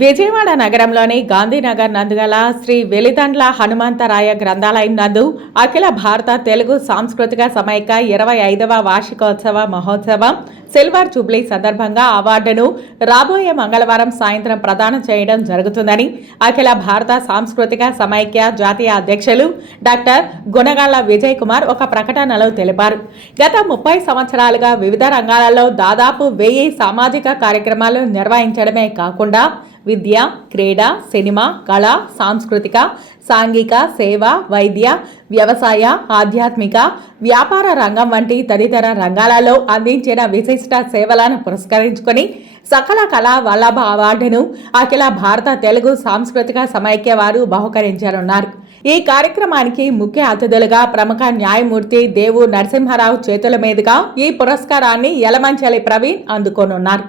విజయవాడ నగరంలోని గాంధీనగర్ నందుగల శ్రీ వెలిదండ్ల హనుమంతరాయ గ్రంథాలయం నందు అఖిల భారత తెలుగు సాంస్కృతిక సమైక్య ఇరవై ఐదవ వార్షికోత్సవ మహోత్సవం సిల్వర్ జూబ్లీ సందర్భంగా అవార్డును రాబోయే మంగళవారం సాయంత్రం ప్రదానం చేయడం జరుగుతుందని అఖిల భారత సాంస్కృతిక సమైక్య జాతీయ అధ్యక్షులు డాక్టర్ గుణగాళ్ళ విజయ్ కుమార్ ఒక ప్రకటనలో తెలిపారు. గత ముప్పై సంవత్సరాలుగా వివిధ రంగాలలో దాదాపు వెయ్యి సామాజిక కార్యక్రమాలు నిర్వహించడమే కాకుండా విద్య క్రీడ సినిమా కళ సాంస్కృతిక సాంఘిక సేవ వైద్య వ్యవసాయ ఆధ్యాత్మిక వ్యాపార రంగం వంటి తదితర రంగాలలో అందించిన విశిష్ట సేవలను పురస్కరించుకొని సకల కళా వల్లభ అవార్డును అఖిల భారత తెలుగు సాంస్కృతిక సమైక్య వారు బహుకరించనున్నారు. ఈ కార్యక్రమానికి ముఖ్య అతిథులుగా ప్రముఖ న్యాయమూర్తి దేవు నరసింహారావు చేతుల మీదుగా ఈ పురస్కారాన్ని యలమంచలి ప్రవీణ్ అందుకోనున్నారు.